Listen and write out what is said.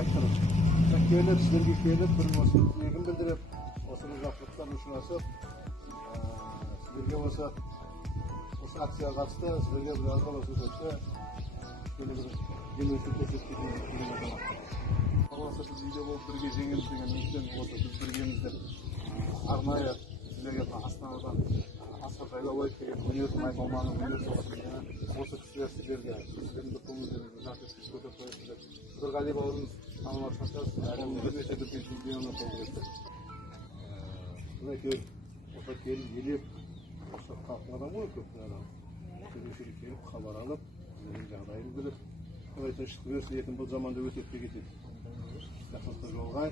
келіп тұрып, сіздерге келіп, бір осы тілегін білдіріп, осы жақсылықтан ұшырасып, сіздерге осы акцияға қатысты, сіздерге бір азғаласы өтті, демеушілік көрсеткенін Алласы біз үйде болып бірге жеңеміз деген үмітпен осы біз біргеміздер арнайы сіздерге Астанадан Асқар Жайлаубаев деген өнер маймалманы өнер саласында осы кісілер сіздерге сіздердің көңілдеріңізді жарты етіп көтеріп қоясыздар. Қыдырғали бауырымыз танымал шахтасы әлемнің бірнеше дүркін чемпионы болып кетті. Біз әйтеуір осы келіп елеп осы халықтың адамы ғой көп адам. Төрешіге келіп хабар алып, сіздердің жағдайын біліп, қалайша шығып ертең бұл заманда өтеді кетеді. Жақсылықты жолға